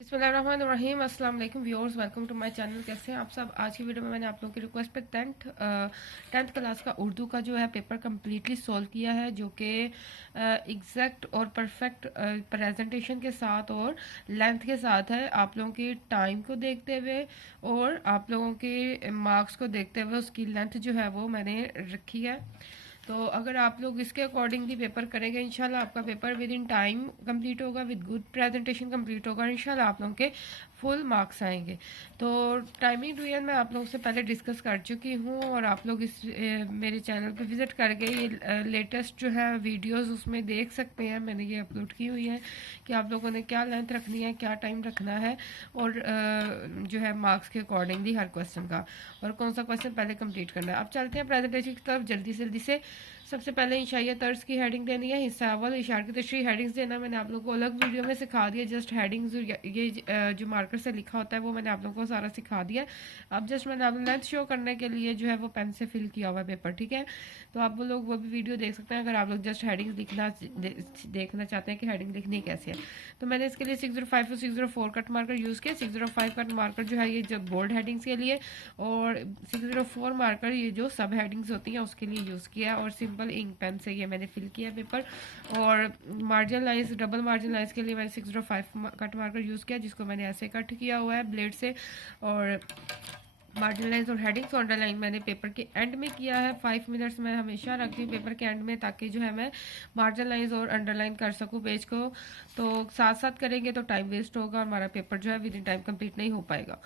बिस्मिल्लाहिर्रहमानिर्रहीम। अस्सलाम वालेकुम viewers, welcome to my channel. कैसे हैं आप सब। आज की वीडियो में मैंने आप लोगों की रिक्वेस्ट पे टेंथ क्लास का उर्दू का जो है पेपर कम्प्लीटली सॉल्व किया है, जो कि एग्जैक्ट और परफेक्ट प्रेजेंटेशन के साथ और लेंथ के साथ है। आप लोगों की टाइम को देखते हुए और आप लोगों के मार्क्स को देखते हुए उसकी लेंथ जो है वो मैंने रखी है। तो अगर आप लोग इसके अकॉर्डिंगली पेपर करेंगे, इंशाल्लाह आपका paper with in time complete होगा, विद गुड प्रेजेंटेशन कंप्लीट होगा, इंशाल्लाह आप लोगों के फुल मार्क्स आएंगे। तो टाइमिंग डिवीजन मैं आप लोगों से पहले डिस्कस कर चुकी हूँ और आप लोग इस मेरे चैनल पे विजिट करके ये लेटेस्ट जो है वीडियोस उसमें देख सकते हैं। मैंने ये अपलोड की हुई है कि आप लोगों ने क्या लेंथ रखनी है, क्या टाइम रखना है और जो है मार्क्स के अकॉर्डिंगली हर क्वेश्चन का और कौन सा क्वेश्चन पहले कंप्लीट करना है। अब चलते हैं प्रेजेंटेशन की तरफ जल्दी से। सबसे पहले इशाइया तर्ज की हेडिंग देनी है, हिस्सा अव्वल इशार की तशरीह। हेडिंग्स देना मैंने आप लोगों को अलग वीडियो में सिखा दिया। जस्ट हेडिंग्स ये जो मार्कर से लिखा होता है वो मैंने आप लोगों को सारा सिखा दिया। अब जस्ट मैंने आप लेंथ शो करने के लिए जो है वो पेन से फिल किया हुआ पेपर, ठीक है। तो आप वो लोग वो भी वीडियो देख सकते हैं अगर आप लोग जस्ट हेडिंग्स देखना चाहते हैं कि हेडिंग लिखनी कैसे है। तो मैंने इसके लिए 605 और 604 कट मार्कर यूज़ किया। 605 कट मार्कर जो है ये जो बोल्ड हेडिंग्स के लिए और 604 मार्कर ये जो सब हेडिंग्स होती हैं उसके लिए यूज़ किया और सिंपल इंक पेन से ये मैंने फिल किया पेपर। और margin lines, double margin lines के लिए मैंने 605 कट मार्कर यूज़ किया, जिसको मैंने ऐसे कट किया हुआ है ब्लेड से। और मार्जिन लाइंस और हेडिंग्स और अंडरलाइन मैंने पेपर के एंड में किया है। 5 मिनट्स मैं हमेशा रखती हूँ पेपर के एंड में, ताकि जो है मैं मार्जिन लाइंस और अंडरलाइन कर सकूँ पेज को। तो साथ साथ करेंगे तो टाइम वेस्ट होगा और हमारा पेपर जो है विद इन टाइम कंप्लीट नहीं हो पाएगा।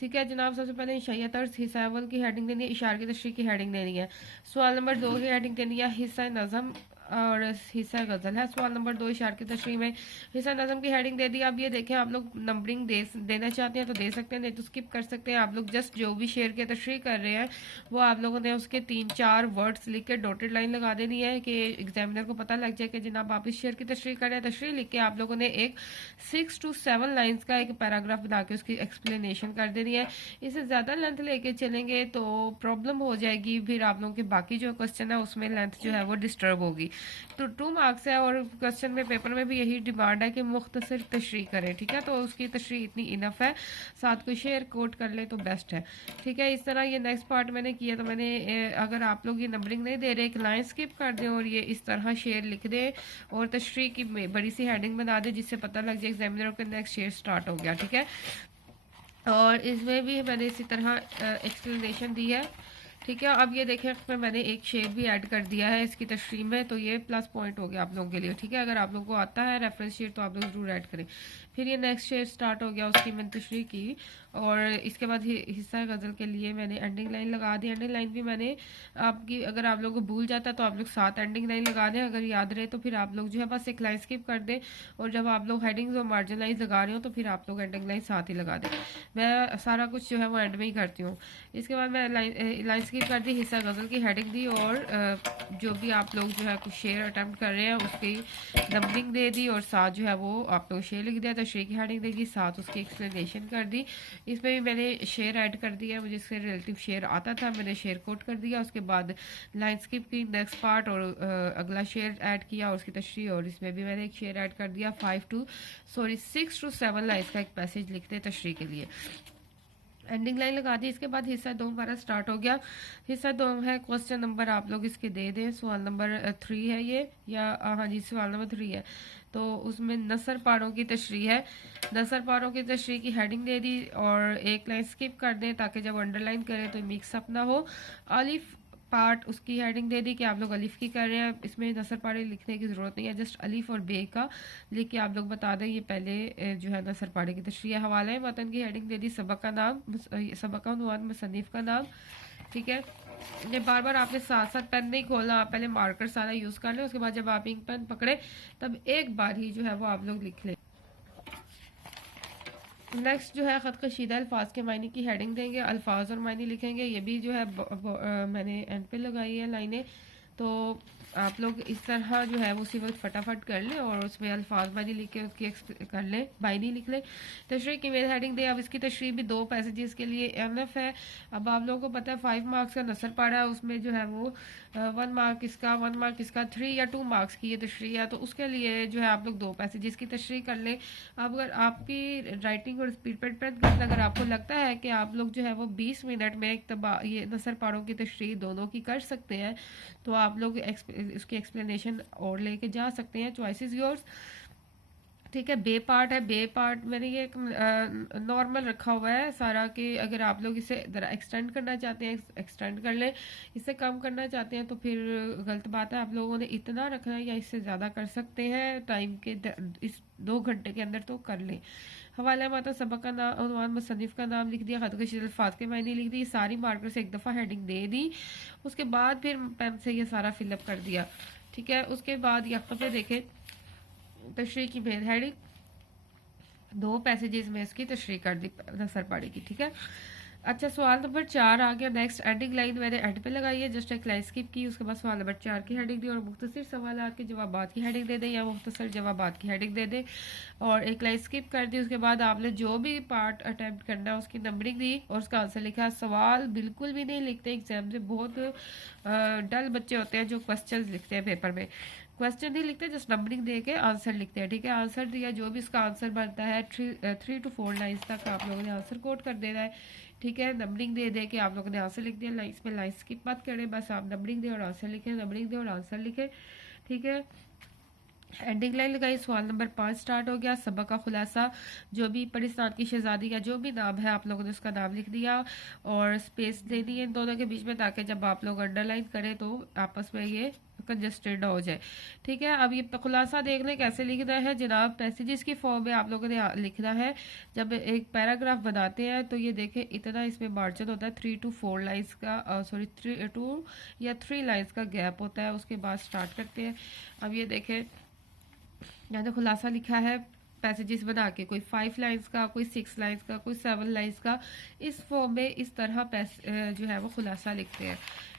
ठीक है जनाब, सबसे पहले इशाइया तर्ज हिस्सा अव्वल की हेडिंग देनी है, इशार की तशरीह की हेडिंग देनी है। सवाल नंबर 2 की हेडिंग देनी है हिस्सा नज़म और हिस्सा गज़ल है। सवाल नंबर 2 इशार की तशरीह में हिस्सा नज़म की हेडिंग दे दी। अब ये देखें, आप लोग नंबरिंग देना चाहते हैं तो दे सकते हैं, नहीं तो स्किप कर सकते हैं। आप लोग जस्ट जो भी शेर की तशरीह कर रहे हैं वो आप लोगों ने उसके 3-4 वर्ड्स लिख के डॉटेड लाइन लगा देनी है कि एग्जामिनर को पता लग जाए कि जनाब आप इस शेर की तशरीह कर रहे हैं। तशरीह लिख के आप लोगों ने एक 6 to 7 लाइन्स का एक पैराग्राफ बना के उसकी एक्सप्लेनेशन कर देनी है। इससे ज़्यादा लेंथ लेके चलेंगे तो प्रॉब्लम हो जाएगी, फिर आप लोगों के बाकी जो क्वेश्चन है उसमें लेंथ जो है वो डिस्टर्ब होगी। तो 2 मार्क्स है और क्वेश्चन में पेपर में भी यही डिमांड है कि मुख्तसर तशरीह करें, ठीक है। तो उसकी तशरीह इतनी इनफ है, साथ कोई शेयर कोट कर ले तो बेस्ट है, ठीक है। इस तरह ये नेक्स्ट पार्ट मैंने किया। तो मैंने अगर आप लोग ये नंबरिंग नहीं दे रहे, एक लाइन स्किप कर दें और ये इस तरह शेयर लिख दें और तशरीह की बड़ी सी हेडिंग बना दें, जिससे पता लग जाए एग्जामिनर को नेक्स्ट शेयर स्टार्ट हो गया, ठीक है। और इसमें भी मैंने इसी तरह एक्सप्लेनेशन दी है, ठीक है। अब ये देखें इसमें मैंने एक शेर भी ऐड कर दिया है इसकी तशरीह में, तो ये प्लस पॉइंट हो गया आप लोगों के लिए, ठीक है। अगर आप लोगों को आता है रेफरेंस शेर तो आप लोग जरूर ऐड करें। फिर ये नेक्स्ट शेर स्टार्ट हो गया, उसकी मैंने तशरीह की और इसके बाद हिस्सा गज़ल के लिए मैंने एंडिंग लाइन लगा दी। एंडिंग लाइन भी मैंने आपकी, अगर आप लोगों को भूल जाता तो आप लोग साथ एंडिंग लाइन लगा दें, अगर याद रहे तो फिर आप लोग जो है बस एक लाइन स्किप कर दें और जब आप लोग हेडिंग्स और मार्जिन लाइन लगा रहे हो तो फिर आप लोग एंडिंग लाइन साथ ही लगा दें। मैं सारा कुछ जो है वो एंड में ही करती हूँ। इसके बाद मैं लाइन स्किप कर दी, हिस्सा गज़ल की हेडिंग दी और जो भी आप लोग जो है कुछ शेयर अटैम्प्ट कर रहे हैं उसकी नंबरिंग दे दी और साथ जो है वो आप लोग शेयर लिख दिया, तो शेयर की हेडिंग देगी, साथ उसकी एक्सप्लेनेशन कर दी। इसमें भी मैंने शेयर ऐड कर दिया, मुझे इससे रिलेटिव शेयर आता था, मैंने शेयर कोट कर दिया। उसके बाद लाइन स्किप की, नेक्स्ट पार्ट और अगला शेयर ऐड किया और उसकी तशरीह, और इसमें भी मैंने एक शेयर ऐड कर दिया। 6 to 7 लाइन्स का एक पैसेज लिखते तशरीह के लिए, एंडिंग लाइन लगा दी। इसके बाद हिस्सा 2 हमारा स्टार्ट हो गया। हिस्सा 2 है क्वेश्चन नंबर आप लोग इसके दे दें, सवाल नंबर 3 है ये, या हाँ जी सवाल नंबर 3 है। तो उसमें नसर पारों की तशरीह है। नसर पारों की तशरीह की हेडिंग दे दी और एक लाइन स्किप कर दें ताकि जब अंडरलाइन करें तो मिक्सअप ना हो। अलिफ पार्ट उसकी हेडिंग दे दी कि आप लोग अलिफ की कर रहे हैं, इसमें नसर पाड़े लिखने की ज़रूरत नहीं है, जस्ट अलिफ और बे का लिख के आप लोग बता दें ये पहले जो है नसर पाड़े की तशरीह। हवाला मतन की हेडिंग दे दी, सबक का नाम, सबक का उन्वान, मुसन्निफ का नाम, ठीक है। ये बार बार आपने साथ साथ पेन नहीं खोलना, आप पहले मार्कर सारा यूज़ कर लें, उसके बाद जब आप इंक पेन पकड़े तब एक बार ही जो है वो आप लोग लिख लें। नेक्स्ट जो है ख़त कशीदा अल्फाज के मायने की हेडिंग देंगे, अल्फाज और मायने लिखेंगे। ये भी जो है मैंने एंड पे लगाई है लाइनें। तो आप लोग इस तरह जो है वो उसी वक्त फटाफट कर लें और उसमें अल्फाज बानी लिख के उसकी कर लें, बाइनी लिख लें। तशरीह की मेल हेडिंग दे। अब इसकी तशरीह भी 2 पैसेजेस के लिए एनफ है। अब आप लोगों को पता है 5 मार्क्स का नसर पड़ा है, उसमें जो है वो 1 मार्क इसका 1 मार्क इसका 3 या 2 मार्क्स की ये तशरीह है, तो उसके लिए जो है आप लोग 2 पैसेजेस की तशरीह कर लें। अब अगर आपकी राइटिंग और स्पीड पर डिपेंड करता है, अगर आपको लगता है कि आप लोग जो है वो 20 मिनट में ये नसर पाड़ों की तशरीह दोनों की कर सकते हैं, तो आप लोग उसकी एक्सप्लेनेशन और लेके जा सकते हैं। Choice is yours. ठीक है, बे पार्ट है। बे पार्ट मैंने ये नॉर्मल रखा हुआ है सारा, कि अगर आप लोग इसे ज़रा एक्सटेंड करना चाहते हैं एक्सटेंड कर लें, इससे कम करना चाहते हैं तो फिर गलत बात है। आप लोगों ने इतना रखना है या इससे ज़्यादा कर सकते हैं टाइम के इस 2 घंटे के अंदर, तो कर लें। हवाला माता सबक का नाम, उन्वान मुसन्निफ का नाम लिख दिया, खत कशीद अल्फाज के मायने लिख दी, सारी मार्कर से एक दफ़ा हेडिंग दे दी, उसके बाद फिर पेन से ये सारा फिलअप कर दिया। ठीक है, उसके बाद यहाँ पे देखें तशरीह की मेल हेडिंग, 2 पैसेजेस में इसकी तशरीह कर दी, नसर पड़ेगी। ठीक है, अच्छा सवाल नंबर 4 आ गया। नेक्स्ट एंडिंग लाइन मैंने एंड पे लगाई है, जस्ट एक लाइन स्किप की, उसके बाद सवाल नंबर 4 की हेडिंग दी और मुख्तसर सवाल के जवाबात की हेडिंग दे दें या मुख्तसर जवाबात की हेडिंग दे दें और एक लाइन स्किप कर दी। उसके बाद आपने जो भी पार्ट अटैम्प्ट करना है उसकी नंबरिंग दी और उसका आंसर लिखा। सवाल बिल्कुल भी नहीं लिखते एग्जाम से, बहुत डल बच्चे होते हैं जो क्वेश्चन लिखते हैं पेपर में, क्वेश्चन नहीं लिखते, जस्ट नंबरिंग दे के आंसर लिखते हैं। ठीक है, आंसर दिया, जो भी इसका आंसर बनता है 3 to 4 लाइन्स तक आप लोगों ने आंसर कोड कर देना है। ठीक है, नंबरिंग दे दे के आप लोगों ने आंसर लिख दिया, लाइन्स में लाइन स्किप मत करें, बस आप नंबरिंग दे और आंसर लिखें, नंबरिंग दे और आंसर लिखें। ठीक है, एंडिंग लाइन लगाई। सवाल नंबर 5 स्टार्ट हो गया। सबक का खुलासा, जो भी पाकिस्तान की शहजादी का जो भी नाम है आप लोगों ने उसका नाम लिख दिया और स्पेस दे दी है इन दोनों के बीच में, ताकि जब आप लोग अंडरलाइन करें तो आपस में ये कंजस्टेड ना हो जाए। ठीक है, अब ये खुलासा देख लें कैसे लिखना है जनाब। पैसेजेस की फॉर्म में आप लोगों ने लिखना है। जब एक पैराग्राफ बनाते हैं तो ये देखें इतना इसमें मार्जिन होता है, 3 to 4 लाइन्स का, सॉरी 2 या 3 लाइन्स का गैप होता है, उसके बाद स्टार्ट करते हैं। अब ये देखें यहाँ तो खुलासा लिखा है पैसेजेस बना के, कोई 5 लाइन्स का, कोई 6 लाइन्स का, कोई 7 लाइन्स का, इस फॉर्म में इस तरह जो है वो खुलासा लिखते हैं।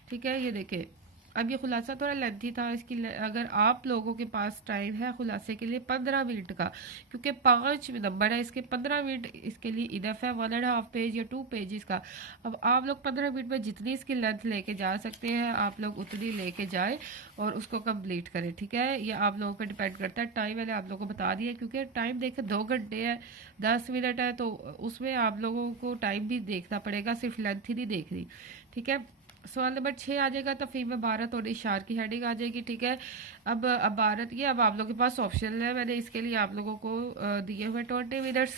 ठीक है, ये देखें अब ये खुलासा थोड़ा लेंथी था, इसकी अगर आप लोगों के पास टाइम है खुलासे के लिए 15 मिनट का, क्योंकि 5 नंबर है इसके, 15 मिनट इसके लिए इनफ है, 1.5 पेज या 2 पेजेस का। अब आप लोग 15 मिनट में जितनी इसकी लेंथ लेके जा सकते हैं आप लोग उतनी लेके जाए और उसको कंप्लीट करें। ठीक है, ये आप लोगों पर डिपेंड करता है। टाइम मैंने आप लोगों को बता दिया, क्योंकि टाइम देखें 2 घंटे है, 10 मिनट है, तो उसमें आप लोगों को टाइम भी देखना पड़ेगा, सिर्फ लेंथ ही नहीं देखनी। ठीक है, सवाल नंबर 6 आ जाएगा। तफहीम इबारत और इशार की हेडिंग आ जाएगी। ठीक है, अब इबारत ये अब आप लोगों के पास ऑप्शन है, मैंने इसके लिए आप लोगों को दिए हुए 20 मिनट्स।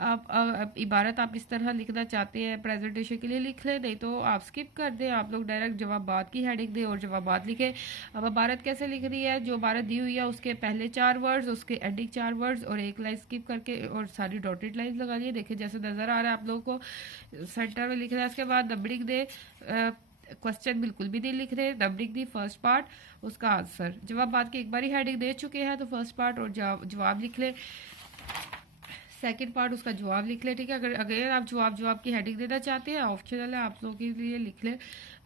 आप इबारत आप इस तरह लिखना चाहते हैं प्रेजेंटेशन के लिए लिख लें, नहीं तो आप स्किप कर दें, आप लोग डायरेक्ट जवाबात की हेडिंग दें और जवाबात लिखें। अब इबारत कैसे लिख रही है, जो इबारत दी हुई है उसके पहले 4 वर्ड्स, उसके एंडिंग 4 वर्ड्स और एक लाइन स्किप करके और सारी डॉटेड लाइन लगा ली। देखिए जैसे नज़र आ रहा है आप लोगों को, सेंटर में लिखना है। इसके बाद नंबरिंग दे, क्वेश्चन बिल्कुल भी नहीं लिख रहे, नंबरिंग दी, फर्स्ट पार्ट उसका आंसर, जवाब की एक बार ही हेडिंग दे चुके हैं तो फर्स्ट पार्ट और जवाब लिख ले, सेकंड पार्ट उसका जवाब लिख ले। ठीक है, अगर आप जवाब की हेडिंग देना चाहते हैं ऑप्शनल है, आप लोगों के लिए लिख ले।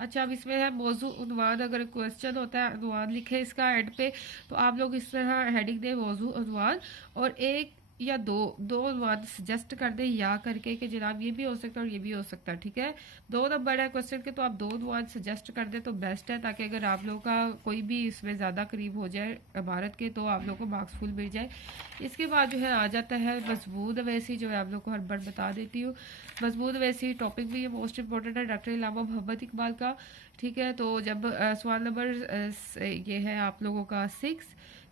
अच्छा, अब इसमें है मौजू उन्वान, अगर क्वेश्चन होता है उन्वान लिखे इसका एंड पे, तो आप लोग इस तरह हेडिंग दे मौजू उन्वान और एक या दो वर्ड सजेस्ट कर दे या करके कि जनाब ये भी हो सकता है और ये भी हो सकता है। ठीक है, 2 नंबर है क्वेश्चन के, तो आप 2 वर्ड सजेस्ट कर दे तो बेस्ट है, ताकि अगर आप लोगों का कोई भी इसमें ज़्यादा करीब हो जाए इबारत के तो आप लोगों को मार्क्स फुल मिल जाए। इसके बाद जो है आ जाता है मजबूत वैसी, जो है आप लोग को हर बार बता देती हूँ। मजबूत वैसी टॉपिक भी ये मोस्ट इंपॉर्टेंट है, डॉक्टर इलामा मोहम्मद इकबाल का। ठीक है, तो जब सवाल नंबर ये है आप लोगों का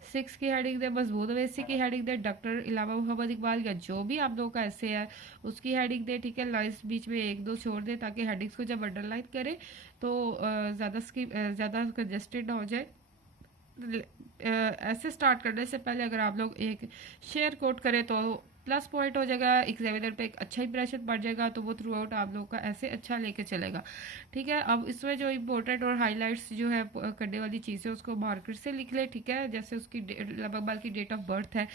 6 की हेडिंग दे, मजबूत वैसी की हेडिंग दे, डॉक्टर इलामा मोहम्मद इकबाल या जो भी आप लोगों का ऐसे है उसकी हेडिंग दे। ठीक है, लाइन्स बीच में 1-2 छोड़ दे ताकि हेडिंग्स को जब अंडरलाइन करे तो ज़्यादा कंजस्टेड ना हो जाए। ऐसे स्टार्ट करने से पहले अगर आप लोग एक शेयर कोड करें तो प्लस पॉइंट हो जाएगा, एग्जामिनर पे एक अच्छा इंप्रेशन पड़ जाएगा, तो वो थ्रू आउट आप लोगों का ऐसे अच्छा लेके चलेगा। ठीक है, अब इसमें जो इम्पोर्टेंट और हाईलाइट्स जो है करने वाली चीज़ें उसको मार्कर से लिख ले। ठीक है, जैसे उसकी इकबाल की डेट ऑफ बर्थ है।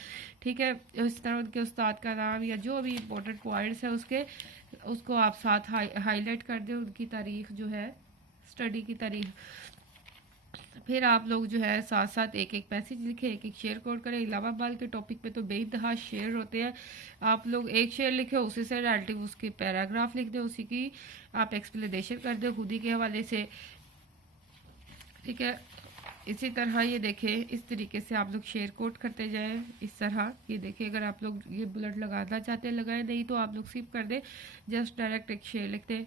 ठीक है, इस तरह उनके उस्ताद का नाम या जो भी इम्पोर्टेंट पॉइंट्स है उसको आप साथ हाईलाइट कर दें, उनकी तारीख जो है स्टडी की तारीख। फिर आप लोग जो है साथ साथ एक एक मैसेज लिखे, एक एक शेयर कोड करें। इलावा बाल के टॉपिक पे तो बेइंतहा शेयर होते हैं। आप लोग एक शेयर लिखे, उसी से रिलेटिव उसकी पैराग्राफ लिख दें, उसी की आप एक्सप्लेनेशन कर दें खुद ही के हवाले से, ठीक है। इसी तरह ये देखें, इस तरीके से आप लोग शेयर कोड करते जाएं। इस तरह ये देखें, अगर आप लोग ये बुलेट लगाना चाहते हैं लगाए, नहीं तो आप लोग स्किप कर दें, जस्ट डायरेक्ट एक शेयर लिख दें।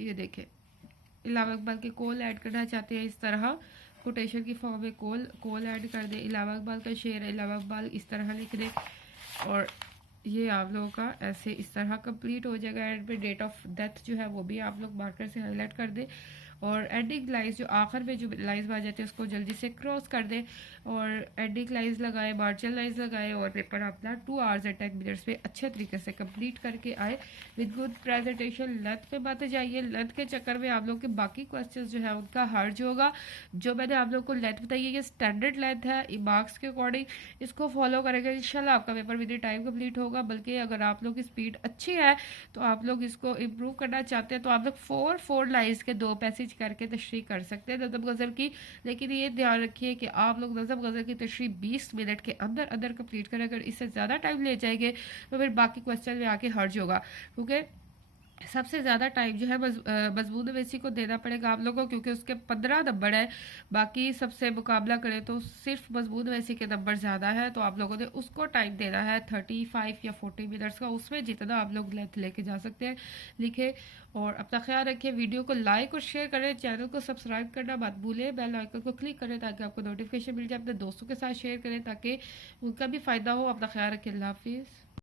ये देखें, इलावा इकबाल के कॉल ऐड करना चाहते हैं, इस तरह कोटेशन की फॉर्म में कॉल ऐड कर दें। इलावा इकबाल का शेर है, इलावा इकबाल इस तरह लिख दें, और ये आप लोगों का ऐसे इस तरह कंप्लीट हो जाएगा। एंड पे डेट ऑफ डेथ जो है वो भी आप लोग मार्कर से हाईलाइट कर दें, और एंडिंग लाइज जो आखिर में जो लाइज आ जाते हैं उसको जल्दी से क्रॉस कर दें, और एंडिंग लाइज लगाए, मार्जिनल लाइज लगाए, और पेपर अपना 2 आवर्स एंड 10 मिनट्स में अच्छे तरीके से कंप्लीट करके आए विद गुड प्रेजेंटेशन। लेंथ पे बातें जाइए, लेंथ के चक्कर में आप लोग के बाकी क्वेश्चंस जो है उनका हर्ज होगा। जो मैंने आप लोग को लेंथ बताई है ये स्टैंडर्ड लेंथ है मार्क्स के अकॉर्डिंग, इसको फॉलो करेंगे इंशाल्लाह आपका पेपर विद टाइम कंप्लीट होगा। बल्कि अगर आप लोग की स्पीड अच्छी है तो आप लोग इसको इम्प्रूव करना चाहते हैं तो आप लोग 4 लाइन्स के 2 पैसेज करके तशरीह कर सकते हैं नज़म गज़ल की। लेकिन ये ध्यान रखिए कि आप लोग नज़म गज़ल की तशरीह 20 मिनट के अंदर अंदर कंप्लीट करें। अगर इससे ज़्यादा टाइम ले जाएंगे तो फिर बाकी क्वेश्चन में आके हर्ज होगा, क्योंकि सबसे ज़्यादा टाइम जो है मजमून नवीसी को देना पड़ेगा आप लोगों को, क्योंकि उसके 15 नंबर है। बाकी सबसे मुकाबला करें तो सिर्फ मजमून नवीसी के नंबर ज़्यादा है, तो आप लोगों ने उसको टाइम देना है 35 या 40 मिनट्स का। उसमें जितना आप लोग लेंथ लेके जा सकते हैं लिखे। और अपना ख्याल रखें, वीडियो को लाइक और शेयर करें, चैनल को सब्सक्राइब करना मत भूलें, बेल आइकन को क्लिक करें ताकि आपको नोटिफिकेशन मिल जाए। अपने दोस्तों के साथ शेयर करें ताकि उनका भी फ़ायदा हो। अपना ख्याल रखें, अल्लाह हाफिज़।